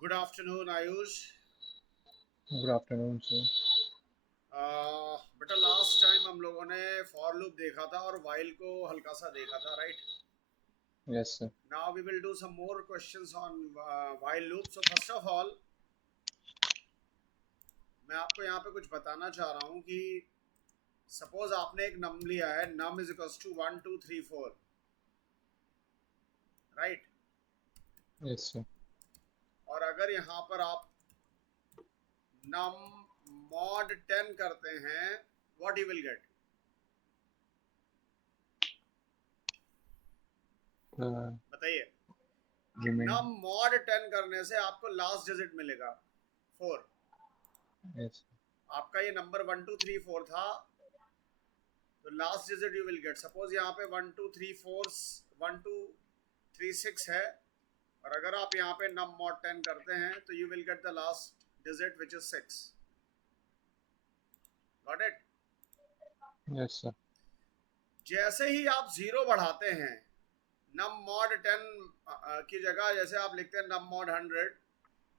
Good afternoon Ayush. Good afternoon sir. बेटा last time हम लोगों ने फॉर लूप देखा था और वाइल को हल्का सा देखा था, right? Yes sir. Now we will do some more questions on while loop. So first of all मैं आपको यहाँ पे कुछ बताना चाह रहा हूँ कि सपोज आपने एक नम लिया है, num is equals to 1 2 3 4, right? Yes sir. और अगर यहाँ पर आप नम मॉड 10 करते हैं, व्हाट यू विल गेट? बताइए। रिमेन। नम मॉड 10 करने से आपको लास्ट डिजिट मिलेगा 4। यस। आपका ये नंबर 1 2 3 4 था, तो last digit you will gate, suppose यहाँ पे 1 2 3 4 1 2 3 6 है, और अगर आप यहाँ पे नम मॉड 10 करते हैं तो you will get the last digit which is 6। Got it? Yes sir. जैसे ही आप जीरो बढ़ाते हैं, नम मॉड 10 की जगह जैसे आप लिखते हैं num mod 100,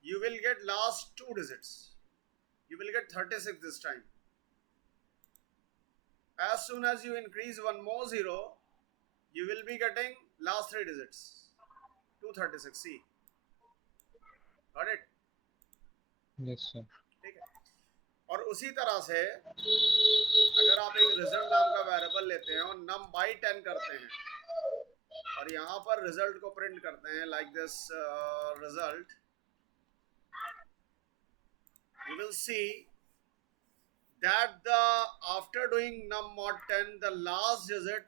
you will get last 2 digits, you will get 36 this time. As soon as you increase one more zero, you will be getting last 3 digits, 236. See, got it? Yes sir. ठीक है। और उसी तरह से अगर आप एक result नाम का वेरिएबल लेते हैं और num by 10 करते हैं और यहाँ पर रिजल्ट को प्रिंट करते हैं like this result, you will see that the after doing num mod 10 the last digit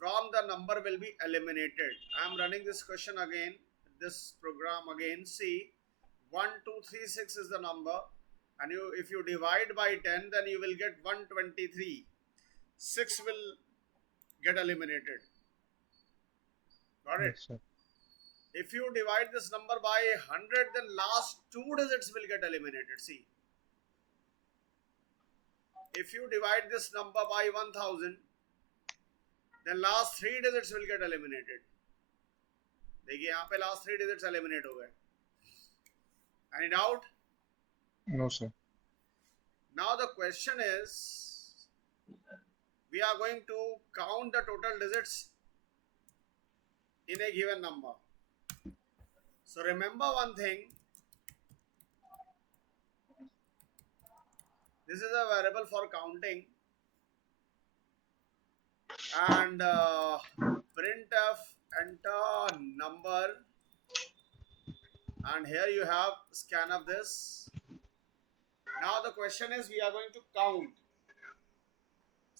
from the number will be eliminated. I am running this question again, this program again. See, 1236 is the number, and you if you divide by 10 then you will get 123. 6 will get eliminated. Got it? Yes sir. If you divide this number by 100 then last 2 digits will get eliminated. See, if you divide this number by 1000 then last 3 digits will get eliminated. देखिए यहाँ पे last 3 digits eliminate हो गए। Any doubt? No sir. Now the question is we are going to count the total digits in a given number. So remember one thing, this is a variable for counting, and printf enter number, and here you have scan of this. Now the question is we are going to count.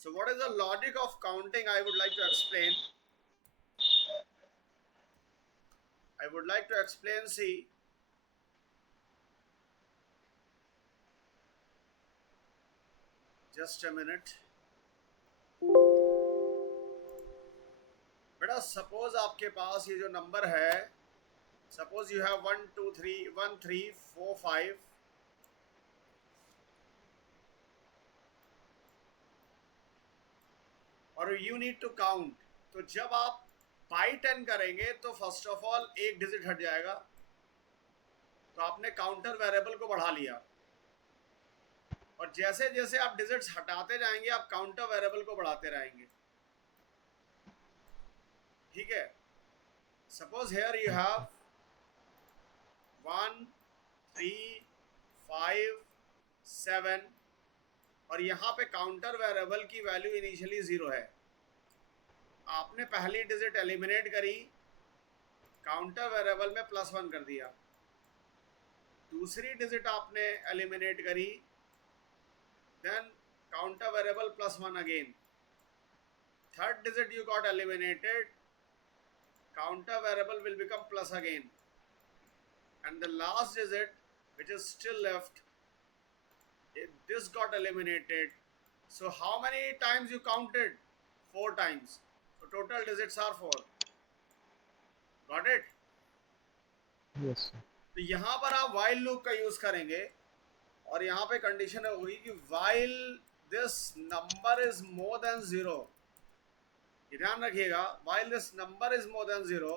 So what is the logic of counting? I would like to explain. See, just a minute. बेटा suppose आपके पास ये जो number है, suppose you have 1 2 3 1 3 4 5, और you need to count. तो जब आप by 10 करेंगे तो फर्स्ट ऑफ ऑल एक डिजिट हट जाएगा, तो आपने काउंटर वेरिएबल को बढ़ा लिया, और जैसे जैसे आप डिजिट्स हटाते जाएंगे आप काउंटर वेरिएबल को बढ़ाते रहेंगे। ठीक है? सपोज हेयर यू हैव 1 3 5 7, और यहाँ पे काउंटर वेरिएबल की वैल्यू इनिशियली 0 है। आपने पहली डिजिट एलिमिनेट करी, काउंटर वेरिएबल में +1 कर दिया। दूसरी डिजिट आपने एलिमिनेट करी, then counter variable +1 again. Third digit you got eliminated, counter variable will become plus again, and the last digit which is still left, this got eliminated. So how many times you counted? 4 times. So total digits are 4. Got it? Yes sir. तो यहाँ पर आप while loop का use करेंगे, और यहाँ पे condition होगी कि while this number is more than 0, ध्यान रखिएगा, while this number is more than 0,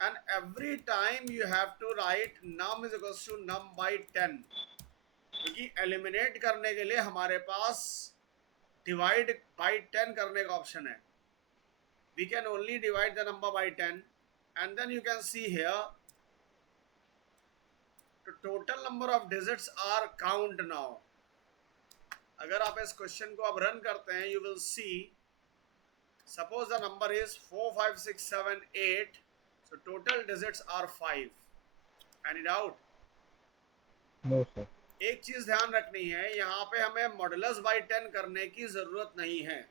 and every time you have to write num is equals to num by 10, क्योंकि एलिमिनेट करने के लिए हमारे पास डिवाइड बाई 10 करने का ऑप्शन है. We can only divide the number by 10, and then you can see here the total number of digits are count now. अगर आप इस क्वेश्चन को अब रन करते हैं, you will see, suppose the number is 4 5 6 7 8, so total digits are 5. Any doubt? No, sir. एक चीज ध्यान रखनी है, यहाँ पे हमें मॉडुलस बाई 10 करने की जरूरत नहीं है.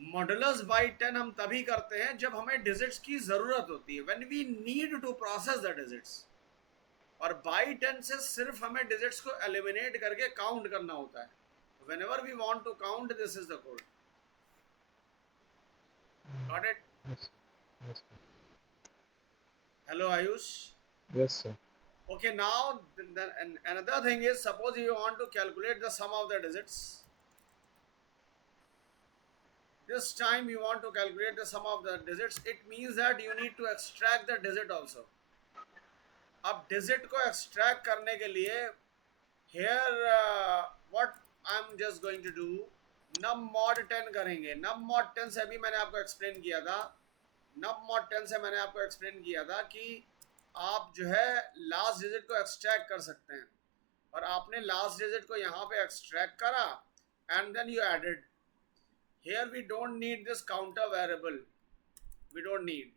मॉडुलस बाई 10 हम तभी करते हैं जब हमें डिजिट्स की जरूरत होती है, when we need to process the digits. और बाई 10 से सिर्फ हमें डिजिट्स को एलिमिनेट करके काउंट करना होता है. Whenever we want to count, this is the code. Got it? Yes. Yes, sir. Hello Ayush. Yes, sir. Okay, now another thing is, suppose you want to calculate the sum of the digits. This time you want to calculate the sum of the digits. It means that you need to extract the digit also. अब digit को extract करने के लिए here what I'm just going to do, num mod 10 करेंगे. num mod 10 से भी मैंने आपको explain किया था. num mod 10 से मैंने आपको explain किया था कि आप जो है लास्ट डिजिट को एक्सट्रैक्ट कर सकते हैं, और आपने लास्ट डिजिट को यहाँ पे एक्सट्रैक्ट करा and then you added. Here we don't need this counter variable, we don't need.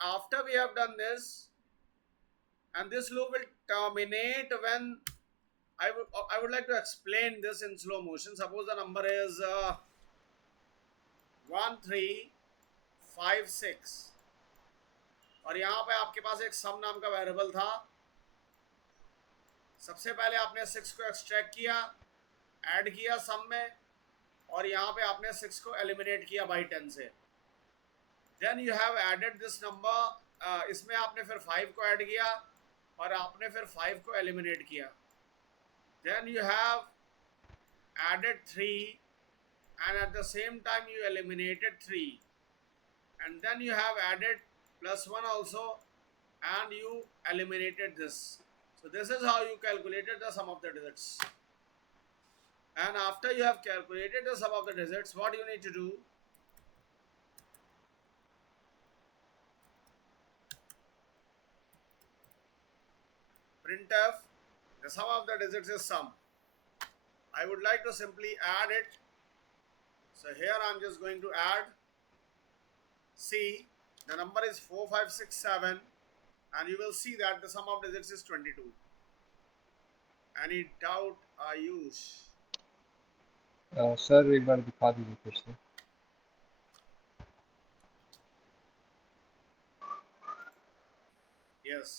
After we have done this, and this loop will terminate when I would like to explain this in slow motion. Suppose the number is 1356, और यहाँ पे आपके पास एक सम नाम का variable था. सबसे पहले आपने 6 को एक्सट्रैक्ट किया, ऐड किया सम में, और यहाँ पे आपने 6 को एलिमिनेट किया बाई 10 से. Then you have added this number. इसमें आपने फिर 5 को ऐड किया, और आपने फिर 5 को एलिमिनेट किया. Then you have added 3, and at the same time you eliminated 3, and then you have added plus 1 also, and you eliminated this. So this is how you calculated the sum of the digits. And after you have calculated the sum of the digits, what you need to do? Printf, the sum of the digits is sum. I would like to simply add it. So here I'm just going to add. See, the number is 4567, and you will see that the sum of digits is 22. Any doubt, Ayush? Sir, एक बार दिखा दीजिए फिर से. Yes.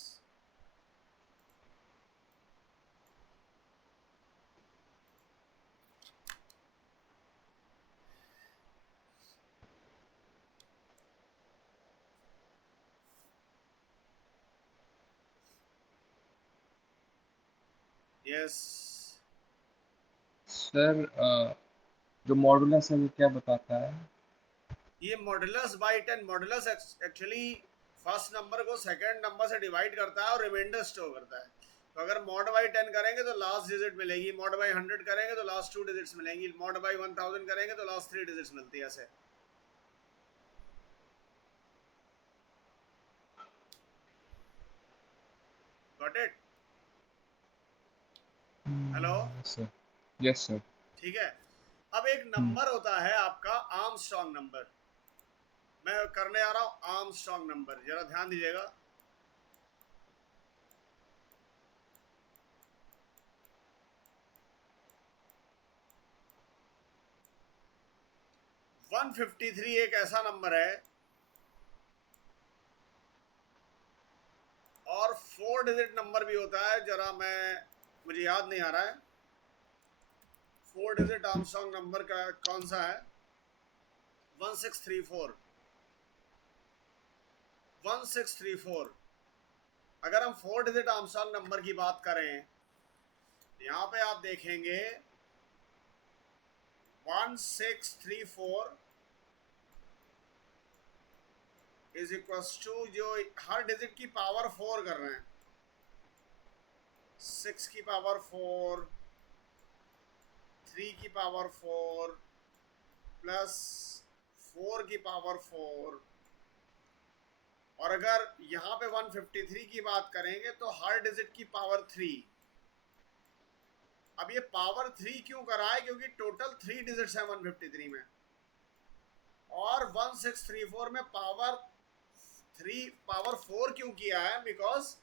Yes. Sir, जो modulus है वो क्या बताता है? ये modulus by 10, modulus actually first number को सेकंड नंबर से डिवाइड करता है और रिमाइंडर स्टोर करता है. तो अगर मॉड बाई 10 करेंगे तो लास्ट डिजिट मिलेगी, मॉड बाई 100 करेंगे तो लास्ट 2 डिजिट्स मिलेंगी, मॉड बाई 1000 करेंगे तो लास्ट 3 डिजिट्स मिलती है. ऐसे. Got it? Hello. Yes sir. ठीक है. अब एक नंबर होता है आपका आर्मस्ट्रॉन्ग नंबर. मैं करने आ रहा हूं आर्मस्ट्रॉन्ग नंबर, जरा ध्यान दीजिएगा. वन 153 एक ऐसा नंबर है, और 4 डिजिट नंबर भी होता है. जरा मुझे याद नहीं आ रहा है 4 डिजिट आर्मस्ट्रॉन्ग नंबर का कौन सा है. 1634. 1634. अगर हम 4 डिजिट आर्मस्ट्रॉन्ग नंबर की बात करें, यहाँ पे आप देखेंगे 1634 इज इक्वल टू, जो हर डिजिट की पावर 4 कर रहे हैं, 6 की पावर 4, 3 की पावर 4 प्लस 4 की पावर 4, और अगर यहां पे 153 की बात करेंगे तो हर डिजिट की पावर 3। अब ये पावर 3 क्यों करा है? क्योंकि टोटल 3 डिजिट्स हैं 153 में, और 1634 में पावर 4 क्यों किया है? बिकॉज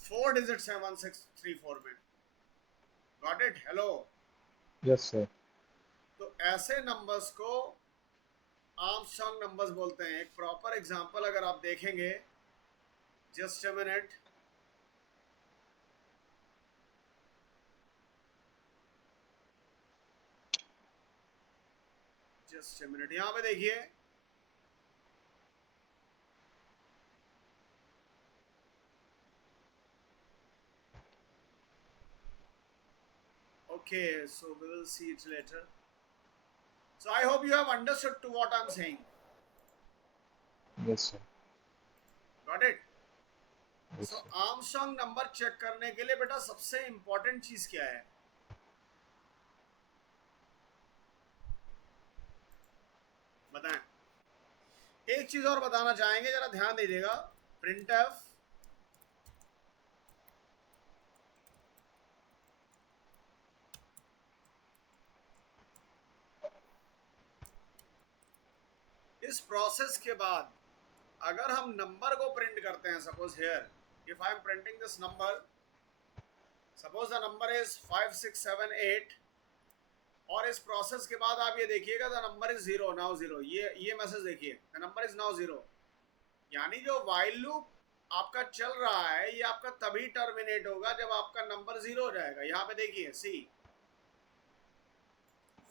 4 डिजिट्स हैं 1634 में। Got it? Hello? Yes sir. तो ऐसे नंबर्स को आर्मस्ट्रांग नंबर्स बोलते हैं। एक प्रॉपर एग्जांपल अगर आप देखेंगे, just a minute, just a minute, यहां पे देखिए, okay, so we will see it later. So I hope you have understood to what I'm saying. Yes sir. Got it? Yes So sir. Armstrong number check करने के लिए बेटा सबसे important चीज क्या है? बताएं। एक चीज और बताना चाहेंगे, जरा ध्यान दीजिएगा। प्रिंटफ इस प्रोसेस के बाद अगर हम नंबर को प्रिंट करते हैं, suppose here if I am printing this number, suppose the number is 5678, और इस प्रोसेस के बाद आप ये देखिएगा द नंबर इज 0 नाउ 0, ये मैसेज देखिए, द नंबर इज नाउ 0। यानी जो व्हाइल लूप आपका चल रहा है ये आपका तभी टर्मिनेट होगा जब आपका नंबर 0 हो जाएगा। यहां पे देखिए, see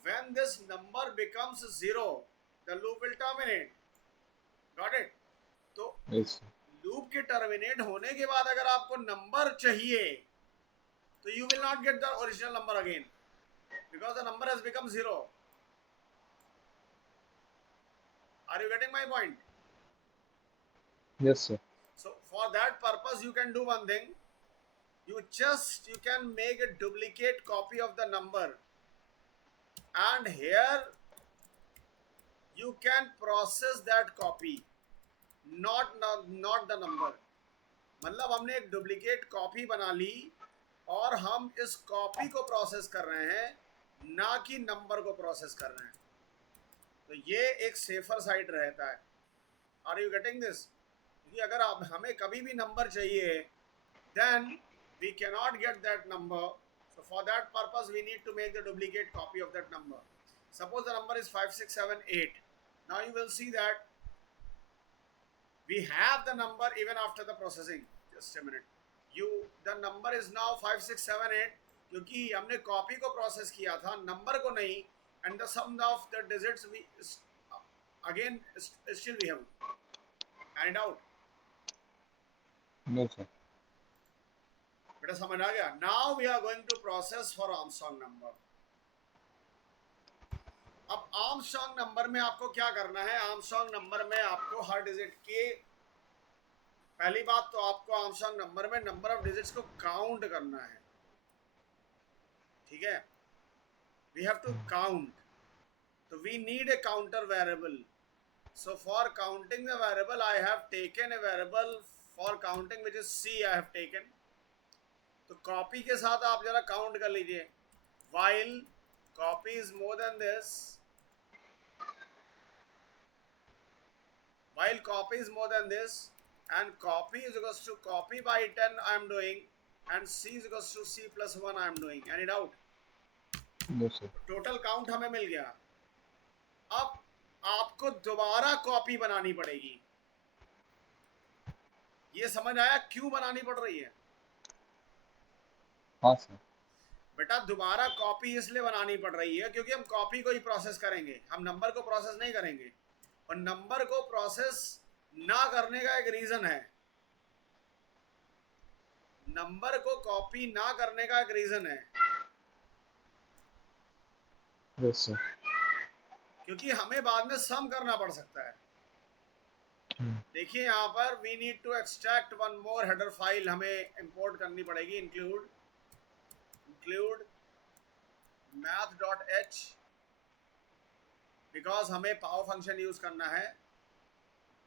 when this number becomes 0 the loop will terminate. Got it? तो यस सर। लूप के टर्मिनेट होने के बाद अगर आपको नंबर चाहिए तो you will not get the original number again, because the number has become 0। Are you getting my point? Yes sir. So for that purpose you can do one thing, you can make a duplicate copy of the number, and here you can process that copy, not the number। मतलब हमने एक duplicate copy बना ली और हम इस copy को process कर रहे हैं, ना कि नंबर को प्रोसेस कर रहे हैं। तो ये एक सेफर साइड रहता है। Are you getting this? क्योंकि अगर आप हमें कभी भी नंबर चाहिए, then we cannot get that number, so for that purpose we need to make the duplicate copy of that number। Suppose the number is 5678, now you will see that we have the number even after the processing। just a minute, the number is now 5678 क्योंकि हमने copy को process किया था, number को नहीं, and the sum of the digits we again still we have any doubt? No sir. बेटा समझ आ गया? Now we are going to process for Armstrong number. अब आर्मस्ट्रांग नंबर में आपको क्या करना है? आर्मस्ट्रांग नंबर में आपको हर डिजिट के, पहली बात तो आपको आर्मस्ट्रांग नंबर में नंबर ऑफ डिजिट्स को काउंट करना है। ठीक है? वी हैव टू काउंट, तो we need a counter variable. So for counting the variable I have taken a variable for counting which is C I have taken. तो copy के साथ आप जरा काउंट कर लीजिए, while copy is more than this, while copy is more than this, and copy is equals to copy by 10 I am doing, and c is equals to c plus 1 I am doing। any doubt? No सर। Total count हमें मिल गया। अब आपको दोबारा copy बनानी पड़ेगी। ये समझ आया क्यों बनानी पड़ रही है? हाँ सर। बेटा दोबारा कॉपी इसलिए बनानी पड़ रही है क्योंकि हम कॉपी को ही प्रोसेस करेंगे, हम नंबर को प्रोसेस नहीं करेंगे। और नंबर को प्रोसेस ना करने का एक रीजन है, नंबर को कॉपी ना करने का एक रीजन है, यस सर। क्योंकि हमें बाद में सम करना पड़ सकता है। देखिए यहाँ पर we need to extract one more header file हमें इंपोर्ट करनी पड़ेगी. इंक्लूड math.h बिकॉज हमें पाव फंक्शन यूज करना है.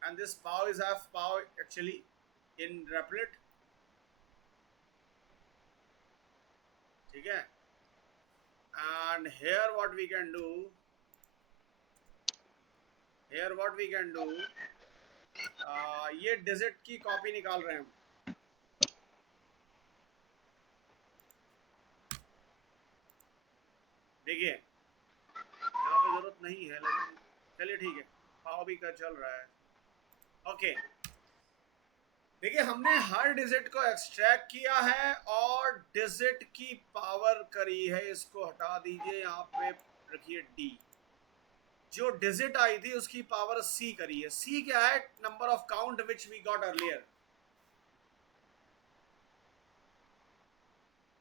And this pav is F pav actually in Replit. ठीक है. And here what we can do, ये डिजिट की कॉपी निकाल रहे हैं हम. देखिए यहाँ पे जरूरत नहीं है लेकिन चलिए ठीक है, पाव भी कर चल रहा है. ओके. देखिए हमने हर डिजिट को एक्सट्रैक्ट किया है और डिजिट की पावर करी है. इसको हटा दीजिए, यहाँ पे रखिए डी. जो डिजिट आई थी उसकी पावर सी करी है. सी क्या है? Number of count which we got earlier.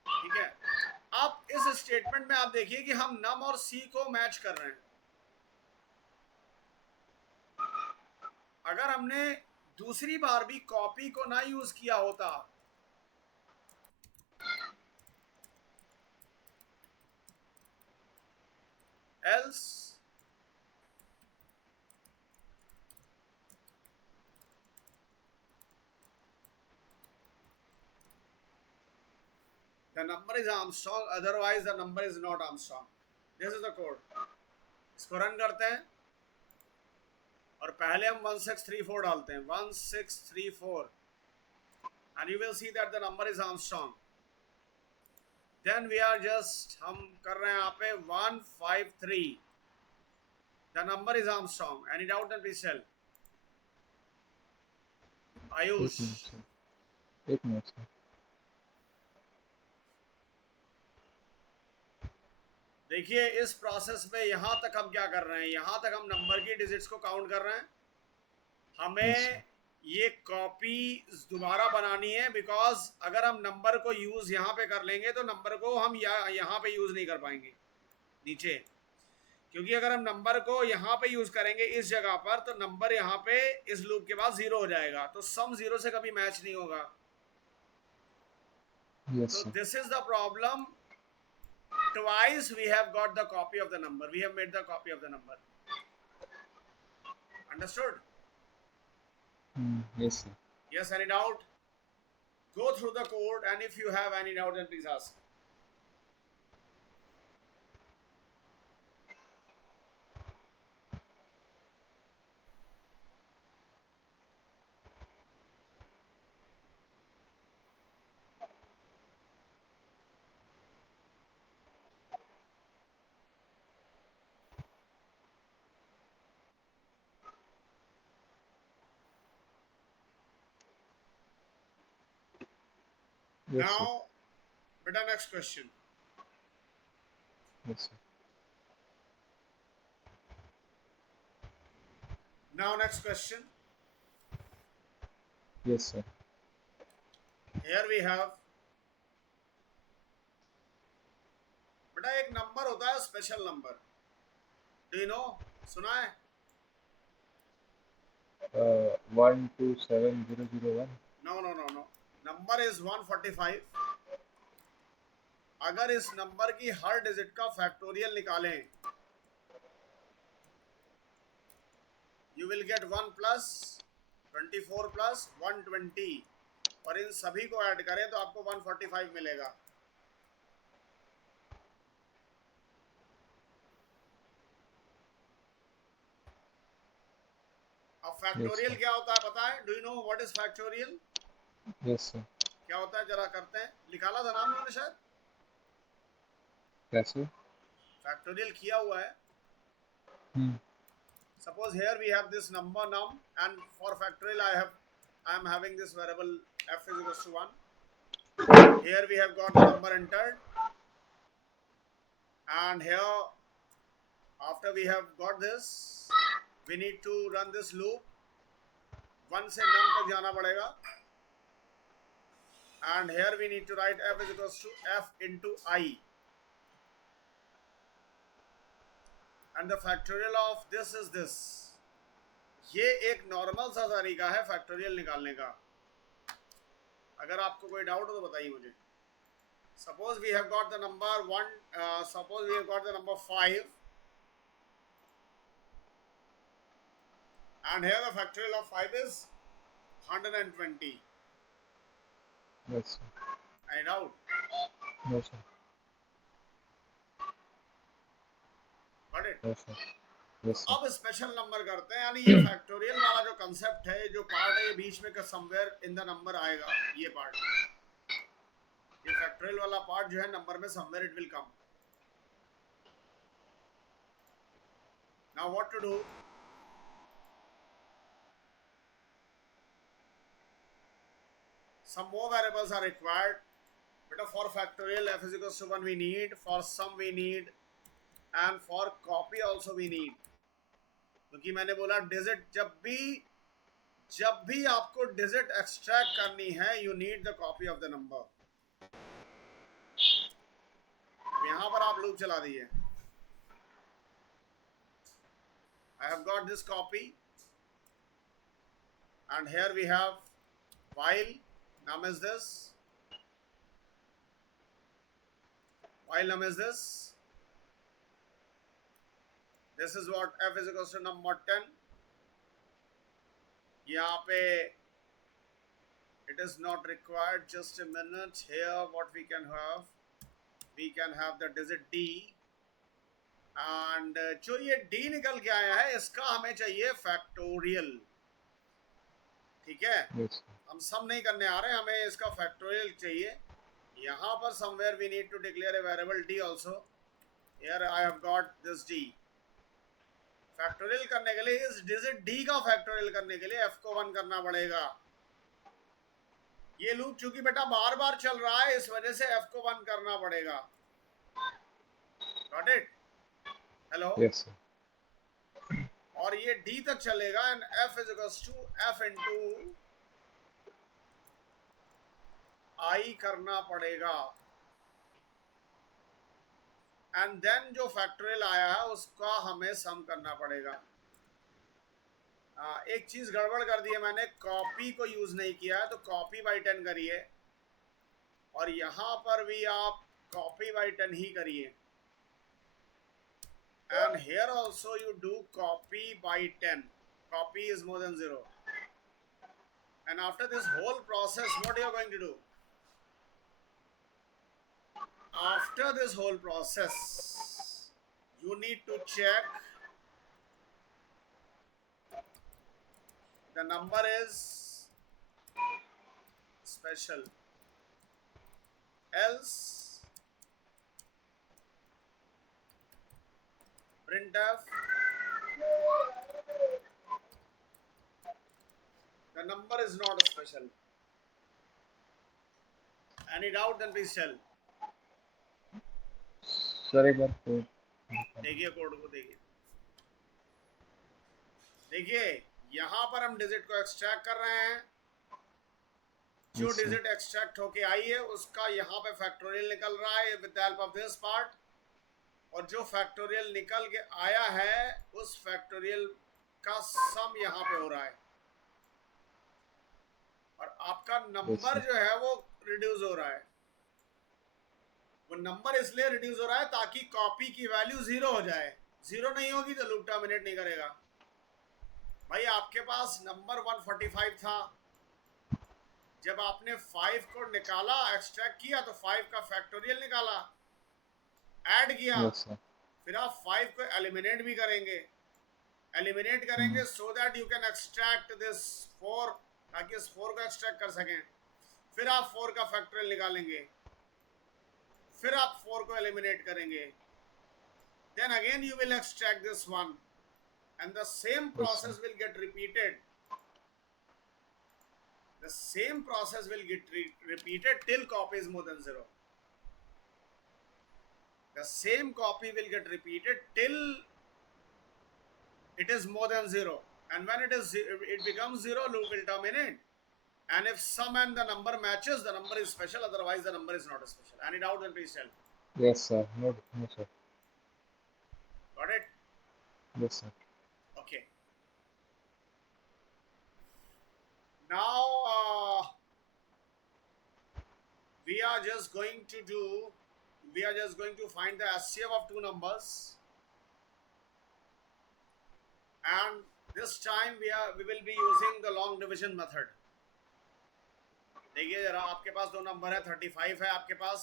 ठीक है. अब इस स्टेटमेंट में आप देखिए कि हम नम और सी को मैच कर रहे हैं. अगर हमने दूसरी बार भी कॉपी को ना यूज किया होता else the number is Armstrong, otherwise the number is not Armstrong. This is the code. इसको रन करते हैं और पहले हम 1634 डालते हैं. 1634 and you will see that the number is Armstrong. Then we are just हम कर रहे हैं यहाँ पे 153. The number is Armstrong. Any doubt? And please tell. Ayush. एक मिनट सर. देखिए इस प्रोसेस में यहां तक हम क्या कर रहे हैं, यहां तक हम नंबर की डिजिट्स को काउंट कर रहे हैं. हमें ये कॉपी दोबारा बनानी है बिकॉज अगर हम नंबर को यूज यहां पे कर लेंगे तो नंबर को हम यहां पे यूज नहीं कर पाएंगे नीचे. क्योंकि अगर हम नंबर को यहां पे यूज करेंगे इस जगह पर तो नंबर यहां पे इस लूप के बाद 0 हो जाएगा. तो सम 0 से कभी मैच नहीं होगा. तो this is the problem. Twice we have got the copy of the number. We have made the copy of the number. Understood? Yes sir. Yes, any doubt? Go through the code and if you have any doubt then please ask. Yes, now, sir. beta next question. Yes sir. Now next question. Yes sir. Here we have. बेटा एक number होता है special number. Do you know? सुना है? 127001. No. Number is 145. अगर इस number की हर digit का फैक्टोरियल निकालें you will gate 1 plus 24 plus 120 और इन सभी को ऐड करें तो आपको 145 मिलेगा. अब फैक्टोरियल क्या होता है पता है? Do you know what is factorial? Yes sir. क्या होता है जरा करते हैं. निकाला था नाम उन्होंने शायद. कैसे? फैक्टोरियल किया हुआ है. Suppose here we have this number num and for factorial I am having this variable f is equals to 1. Here we have got the number entered and here after we have got this we need to run this loop. 1 से num तक जाना पड़ेगा and here we need to write f is equals to f into I and the factorial of this is this. ये एक normal सा तरीका है factorial निकालने का। अगर आपको कोई डाउट हो तो बताइए मुझे। Suppose we have got the number 1, suppose we have got the number 5 and here the factorial of 5 is 120. Yes, sir. Any doubt? No, sir. Got it? Yes, sir. Yes, sir. अब special number करते हैं, यानी ये factorial वाला जो concept है, जो part है, ये बीच में का समवेयर इन द नंबर आएगा। ये पार्ट, ये फैक्टोरियल वाला पार्ट जो है नंबर में somewhere it will come. Now what to do? Some more variables are required. But for factorial f is equals to 1 we need, for sum we need, and for copy also we need. क्योंकि मैंने बोला digit जब भी आपको digit extract करनी है, you need the copy of the number. यहां पर आप लूप चला दिए। I have got this copy, and here we have while num is this, while num is this, this is what f is equals to number 10. यहाँ पे it is not required, just a minute. Here what we can have the digit d, and जो ये d निकल के आया है इसका हमें चाहिए फैक्टोरियल। ठीक है, Yes, sir. हम सम नहीं करने आ रहे, हमें इसका फैक्टोरियल चाहिए। यहाँ पर somewhere we need to declare a variable d also. Here I have got this d. Factorial करने के लिए, इस डिजिट d का फैक्टोरियल करने के लिए f को 1 करना पड़ेगा। ये लूप चूंकि बेटा बार बार चल रहा है, इस वजह से f को 1 करना पड़ेगा। Got it? Hello? Yes, sir. और ये d तक चलेगा, and f is equals to f into i करना पड़ेगा। एंड देन जो फैक्टोरियल आया है उसका हमें सम करना पड़ेगा। एक चीज गड़बड़ कर दी है मैंने, कॉपी को यूज नहीं किया है, तो कॉपी बाई 10 करिए, और यहां पर भी आप कॉपी बाई 10 ही करिए। And here also you do copy by 10, copy is more than 0। And after this whole process what you are going to do? After this whole process, you need to check the number is special, else printf the number is not special. Any doubt? Then please tell. Sir एक bar code देखिए, code को देखिए। देखिए यहां पर हम digit को extract कर रहे हैं। जो Yes, sir. डिजिट एक्सट्रैक्ट होके आई है उसका यहाँ पे फैक्टोरियल निकल रहा है with the help of this part, और जो फैक्टोरियल निकल के आया है उस फैक्टोरियल का सम यहाँ पे हो रहा है, और आपका नंबर sir. जो है वो रिड्यूस हो रहा है। वो नंबर इसलिए रिड्यूस हो रहा है ताकि कॉपी की वैल्यू 0 हो जाए। 0 नहीं होगी तो लूप टर्मिनेट नहीं करेगा। भाई आपके पास नंबर 145 था, जब आपने 5 को निकाला, एक्सट्रैक्ट किया, तो 5 का फैक्टोरियल निकाला, ऐड किया, Yes, sir. फिर आप 5 को एलिमिनेट भी करेंगे। एलिमिनेट करेंगे so that you can extract this 4, ताकि इस 4 को एक्सट्रैक्ट कर सकें। फिर आप 4 का फैक्टोरियल निकालेंगे, फिर आप 4 को एलिमिनेट करेंगे, then again you will extract this one, and the same process will get repeated. The same process will get repeated till copy is more than 0. The same copy will get repeated till it is more than 0, and when it becomes 0, loop will terminate. And if sum and the number matches, the number is special, otherwise the number is not special. Any doubt, then please tell. Yes, sir. No, sir. Got it? Yes, sir. Okay. Now we are just going to find the HCF of two numbers, and this time we will be using the long division method. देखिए जरा, आपके पास दो number है, 35 है आपके पास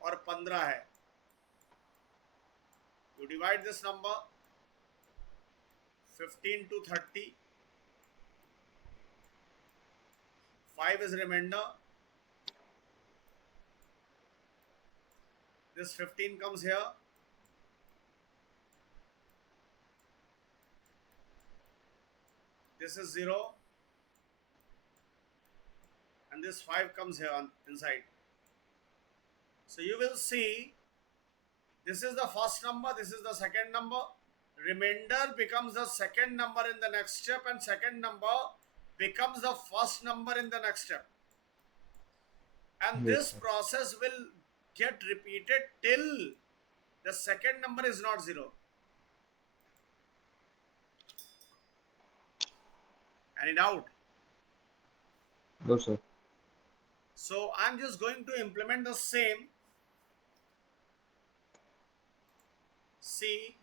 और 15 है. You divide this number 15 to 30. 5 is remainder. This 15 comes here. This is 0. And this 5 comes here inside. So you will see, this is the first number, this is the second number. Remainder becomes the second number in the next step, and second number becomes the first number in the next step. And Yes, this sir. process will get repeated till the second number is not 0. Any doubt? No, sir. So I'm just going to implement the same. See,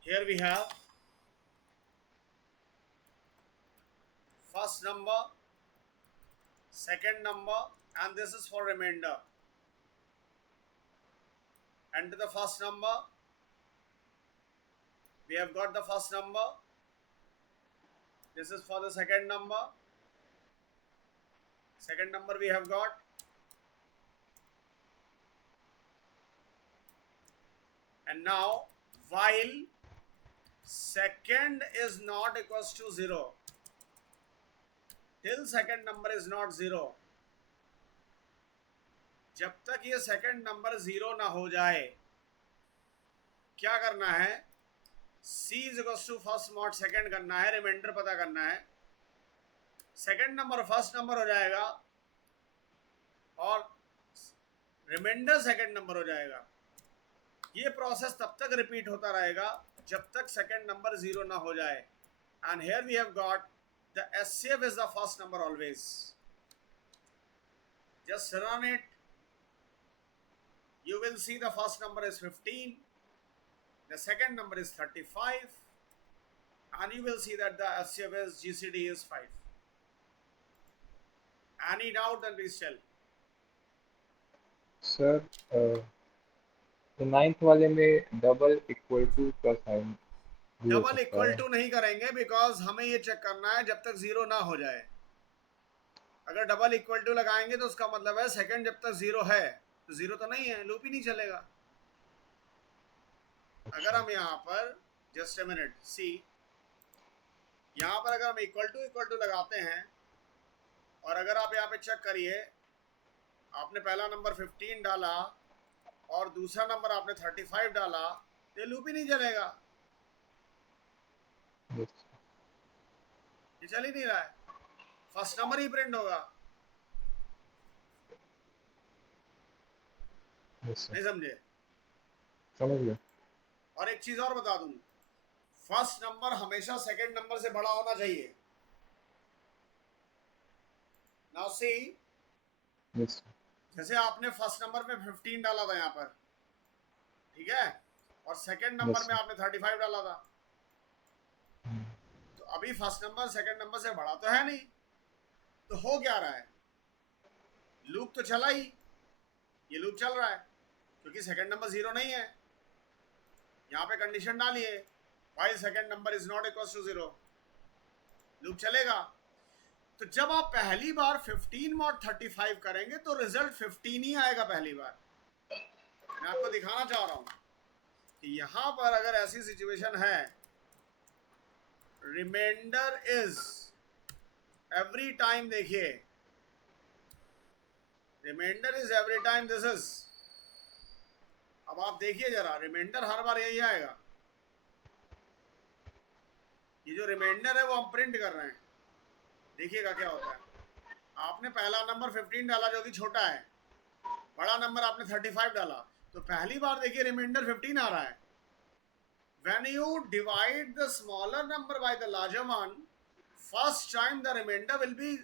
here we have first number, second number, and this is for remainder. Enter the first number. We have got the first number. This is for the second number. Second number we have got. And now, while second is not equals to 0, till second number is not 0, जब तक ये second number 0 ना हो जाए, क्या करना है? C is equals to first mod second करना है, रिमाइंडर पता करना है. सेकंड नंबर फर्स्ट नंबर हो जाएगा और रिमाइंडर सेकंड नंबर हो जाएगा. ये प्रोसेस तब तक रिपीट होता रहेगा जब तक सेकंड नंबर 0 ना हो जाए. And here we have got the SCF is the first number always. Just run it. You will see the first number is 15. The second number is 35. And you will see that the SCF is GCD is 5. Any doubt, then please tell. Sir तो 9th वाले में double equal to का sign भी हो double सकता equal है. To नहीं करेंगे, बिकॉज हमें ये चेक करना है जब तक 0 ना हो जाए. अगर डबल इक्वल टू लगाएंगे तो उसका मतलब है सेकंड जब तक 0 है तो 0 तो नहीं है, लूप ही नहीं चलेगा. अगर हम यहाँ पर जस्ट ए मिनट सी, यहाँ पर अगर हम इक्वल टू लगाते हैं और अगर आप यहाँ पे चेक करिए, आपने पहला नंबर 15 डाला और दूसरा नंबर आपने 35 डाला, तो लूप ही नहीं चलेगा. Yes. ये चल ही नहीं रहा है, फर्स्ट नंबर ही प्रिंट होगा. Yes, sir. नहीं समझे? समझ गया. और एक चीज और बता दूं, फर्स्ट नंबर हमेशा सेकंड नंबर से बड़ा होना चाहिए. Now see, Yes, sir. जैसे आपने फर्स्ट नंबर में 15 डाला था यहाँ पर, ठीक है, और सेकंड नंबर Yes, में sir. आपने 35 डाला था, तो अभी फर्स्ट नंबर सेकंड नंबर से बड़ा तो है नहीं, तो हो क्या रहा है? लूप तो चला ही, ये लूप चल रहा है क्योंकि सेकंड नंबर 0 नहीं है. यहाँ पे कंडीशन डालिए, while second number is not equal to 0, loop चलेगा. तो जब आप पहली बार 15 मॉड 35 करेंगे तो रिजल्ट 15 ही आएगा पहली बार. मैं आपको दिखाना चाह रहा हूं कि यहां पर अगर ऐसी सिचुएशन है, रिमाइंडर इज एवरी टाइम, देखिए remainder is every time this is. अब आप देखिए जरा, रिमाइंडर हर बार यही आएगा. ये जो रिमाइंडर है वो हम प्रिंट कर रहे हैं. देखिएगा क्या होता है. आपने पहला नंबर 15 डाला जो कि छोटा है, बड़ा नंबर आपने 35 डाला, तो पहली बार देखिए रिमाइंडर 15 आ रहा है. when you divide the smaller number by the larger one, first time the remainder will be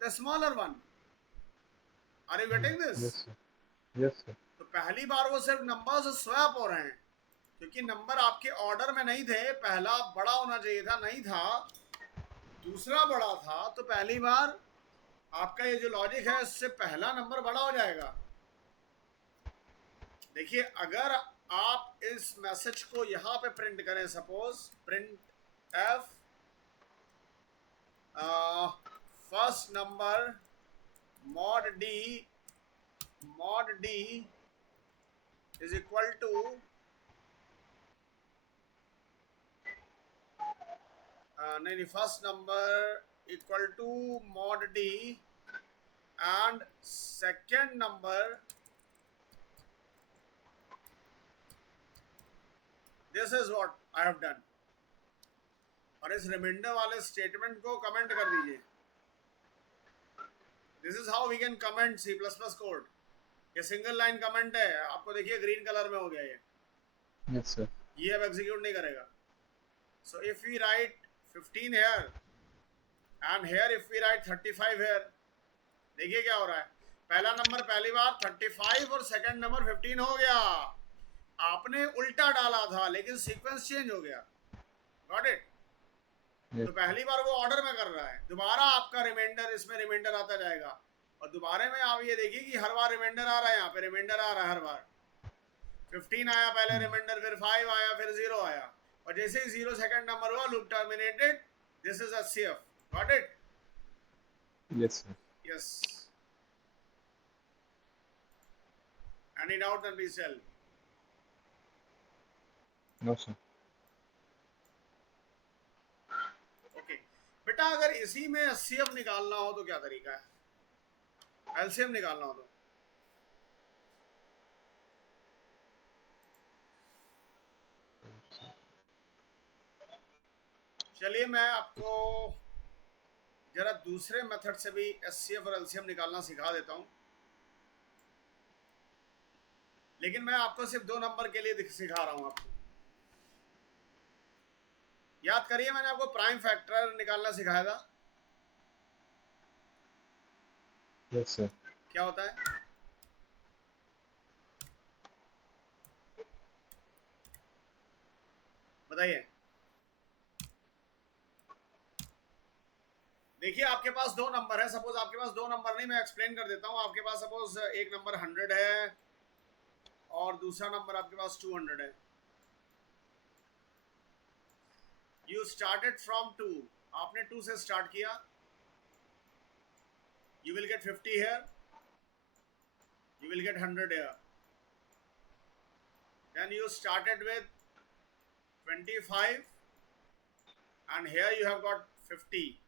the smaller one. Are you getting this? Yes, sir. Yes, sir. तो पहली बार वो सिर्फ नंबर से स्वैप हो रहे हैं क्योंकि नंबर आपके ऑर्डर में नहीं थे. पहला बड़ा होना चाहिए था, नहीं था, दूसरा बड़ा था, तो पहली बार आपका ये जो लॉजिक है इससे पहला नंबर बड़ा हो जाएगा. देखिए अगर आप इस मैसेज को यहां पे प्रिंट करें, suppose printf first number mod d is equal to नहीं, first number equal to mod d and second number this is what I have done. और इस रिमाइंडर वाले स्टेटमेंट को कमेंट कर दीजिए. This is how we can comment C++ code. ये single line comment है, आपको देखिए ग्रीन कलर में हो गया ये. Yes, sir. ये अब एग्जीक्यूट नहीं करेगा. So if we write 15 here and here if we write 35 here, देखिए क्या हो रहा है. पहला नंबर पहली बार 35 और सेकंड नंबर 15 हो गया. आपने उल्टा डाला था लेकिन सीक्वेंस चेंज हो गया. Got it? Yes. तो पहली बार वो ऑर्डर में कर रहा है, दोबारा आपका रिमाइंडर इसमें रिमाइंडर आता जाएगा. और दोबारा में आप ये देखिए कि हर बार रिमाइंडर आ रहा है, यहाँ पे रिमाइंडर आ रहा है हर बार. 15 आया पहले रिमाइंडर, फिर 5 आया, फिर 0 आया. और जैसे ही 0 सेकंड नंबर हुआ, loop terminated. This is HCF. Got it? Yes, sir. Yes. Any doubt then please tell. No, sir. Okay. बेटा अगर इसी में HCF निकालना हो तो क्या तरीका है? LCM निकालना हो तो चलिए मैं आपको जरा दूसरे मेथड से भी HCF और LCM निकालना सिखा देता हूं. लेकिन मैं आपको सिर्फ 2 नंबर के लिए सिखा रहा हूं आपको. याद करिए मैंने आपको प्राइम फैक्टर निकालना सिखाया था. Yes, sir. क्या होता है? बताइए. देखिए आपके पास 2 नंबर है. सपोज आपके पास 2 नंबर नहीं, मैं एक्सप्लेन कर देता हूं. आपके पास सपोज एक नंबर 100 है और दूसरा नंबर आपके पास 200 है. You started from 2. आपने 2 से स्टार्ट किया. You will gate 50 here, you will get 100 here. Then you started with 25 and here you have got 50.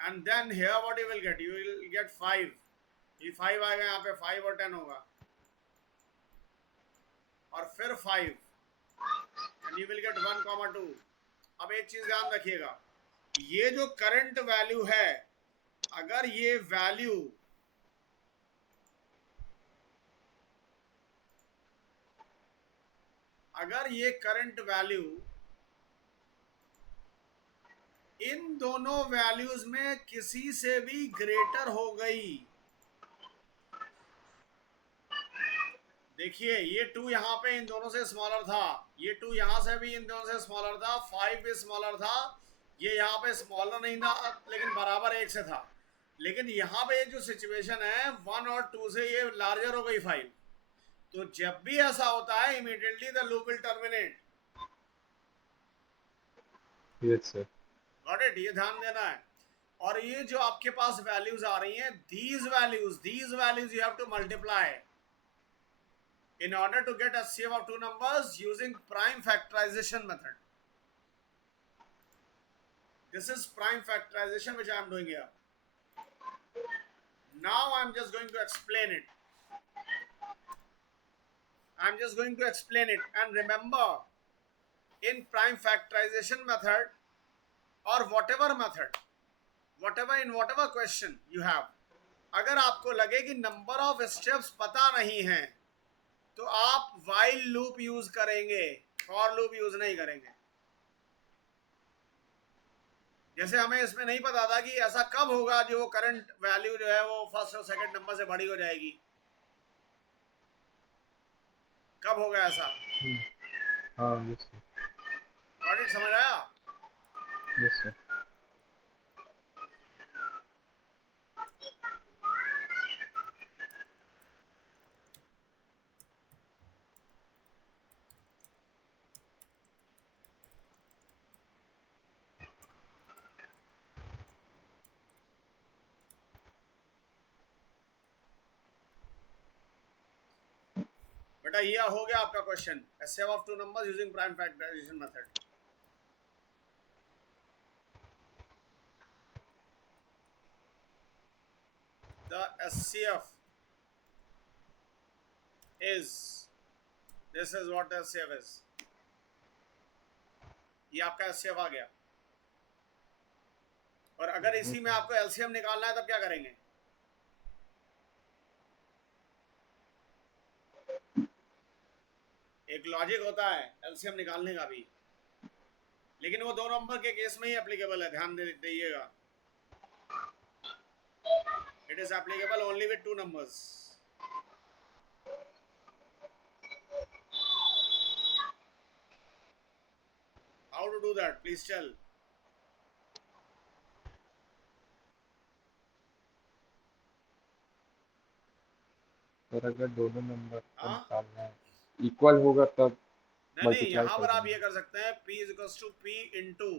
And then here what you will get? You will get 5. ये 5 आएगा, यहाँ पे 5 और 10 होगा. और फिर 5 and you will get 1,2. अब एक चीज ध्यान रखिएगा, ये जो करंट वैल्यू है, अगर ये वैल्यू करंट वैल्यू इन दोनों वैल्यूज में किसी से भी ग्रेटर हो गई. देखिए ये 2 यहां पे इन दोनों से स्मॉलर था, ये 2 यहां से भी इन दोनों से स्मॉलर था, 5 भी स्मॉलर था, ये यहां पे स्मॉलर नहीं था लेकिन बराबर 1 से था. लेकिन यहां पे जो सिचुएशन है 1 और 2 से ये लार्जर हो गई 5. तो जब भी ऐसा होता है immediately the loop will terminate. Yes, sir. Got it? ये ध्यान देना है. और ये जो आपके पास वैल्यूज आ रही हैं, these values you have to multiply in order to get HCF of 2 numbers using prime factorization method. This is prime factorization which I am doing here. Now I am just going to explain it. And remember, in prime factorization method or whatever method, in whatever question you have, अगर आपको लगे कि number of steps पता नहीं है, तो आप while loop use करेंगे, फॉर लूप यूज नहीं करेंगे। जैसे हमें इसमें नहीं पता था कि ऐसा कब होगा जो करंट वैल्यू जो है वो फर्स्ट और सेकंड नंबर से बड़ी हो जाएगी, कब होगा ऐसा? हाँ यस सर, ऑडिट समझ आया? Yes sir. बेटा ये हो गया आपका question, HCF of two numbers using prime factorization method. The SCF is, this is what SCF is, ये आपका SCF आ गया। और अगर इसी में आपको LCM निकालना है तब क्या करेंगे? एक लॉजिक होता है LCM निकालने का भी, लेकिन वो दो नंबर के केस में ही एप्लीकेबल है, ध्यान दीजिएगा। It is applicable only with two numbers. How to do that, please tell. Sir अगर दोनों नंबर का हाँ निकालना है इक्वल होगा तब नहीं, मल्टीप्लाई यहां कर पर आप देंगे। ये कर सकते हैं, P is equals to P into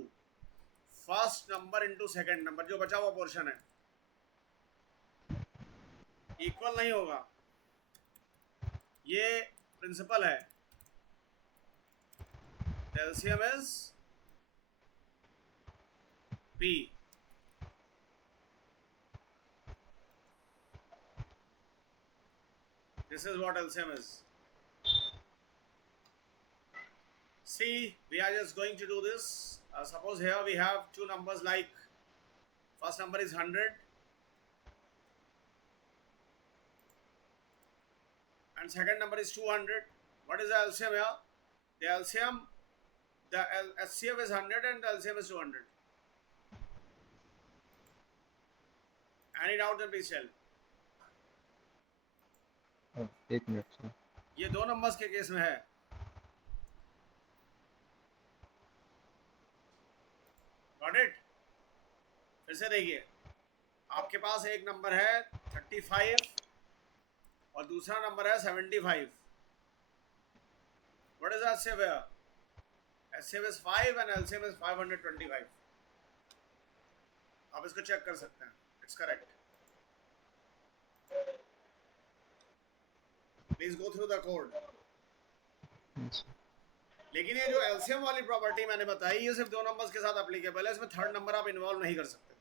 first number into second number, जो बचा हुआ पोर्शन है। इक्वल नहीं होगा, ये प्रिंसिपल है। LCM is P। This is what LCM is. See, we are just going to do this. Suppose here we have two numbers like, first number is 100 and second number is 200. What is the LCM here? The LCM, the SCF is 100 and the LCM is 200. Any doubt then please tell. एक minute sir. ये दो numbers के case में है। Got it? फिर से देखिए, आपके पास एक नंबर है 35 और दूसरा नंबर है 75। What is LCM here? LCM is 5 and LCM is 525. आप इसको चेक कर सकते हैं, it's correct. Please go through the code. लेकिन ये जो एलसीएम वाली प्रॉपर्टी मैंने बताई, ये सिर्फ दो नंबर्स के साथ एप्लीकेबल है, इसमें थर्ड नंबर आप इन्वॉल्व नहीं कर सकते।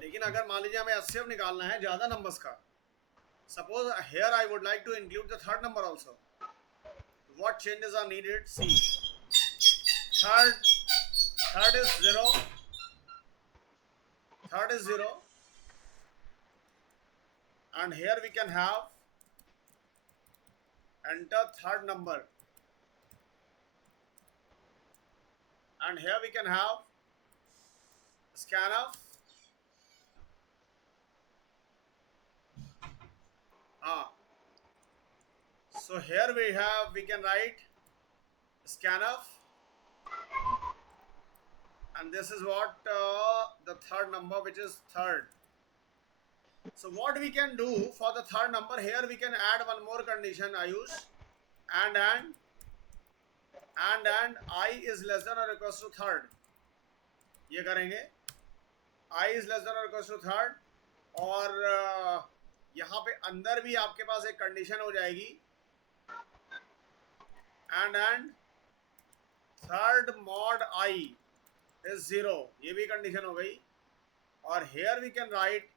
लेकिन अगर मान लीजिए हमें एचसीएफ निकालना है ज्यादा नंबर्स का, suppose here I would like to include the third number also, what changes are needed? See, third is 0, third is 0, and here we can have enter third number, and here we can have scanf, so here we can write scanf, and this is what the third number, which is third. So what we can do for the third number, here we can add one more condition, Ayush, and I is less than or equals to third, ये करेंगे, I is less than or equals to third, और यहाँ पे अंदर भी आपके पास एक condition हो जाएगी, and third mod I is 0, ये भी कंडीशन हो गई, और here we can write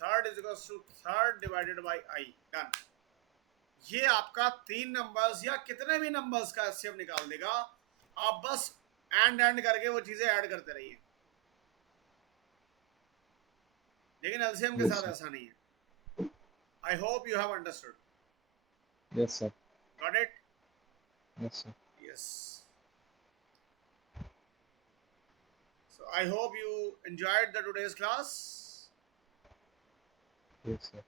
third is equals to third divided by I, done। ये आपका तीन नंबर्स या कितने भी नंबर्स का एचसीएफ निकाल देगा। आप बस एंड करके वो चीजें ऐड करते रहिए, लेकिन एलसीएम के साथ ऐसा नहीं है। I hope you have understood. Yes, sir. Got it? Yes, sir. Yes. So I hope you enjoyed the today's class. Yes, sir.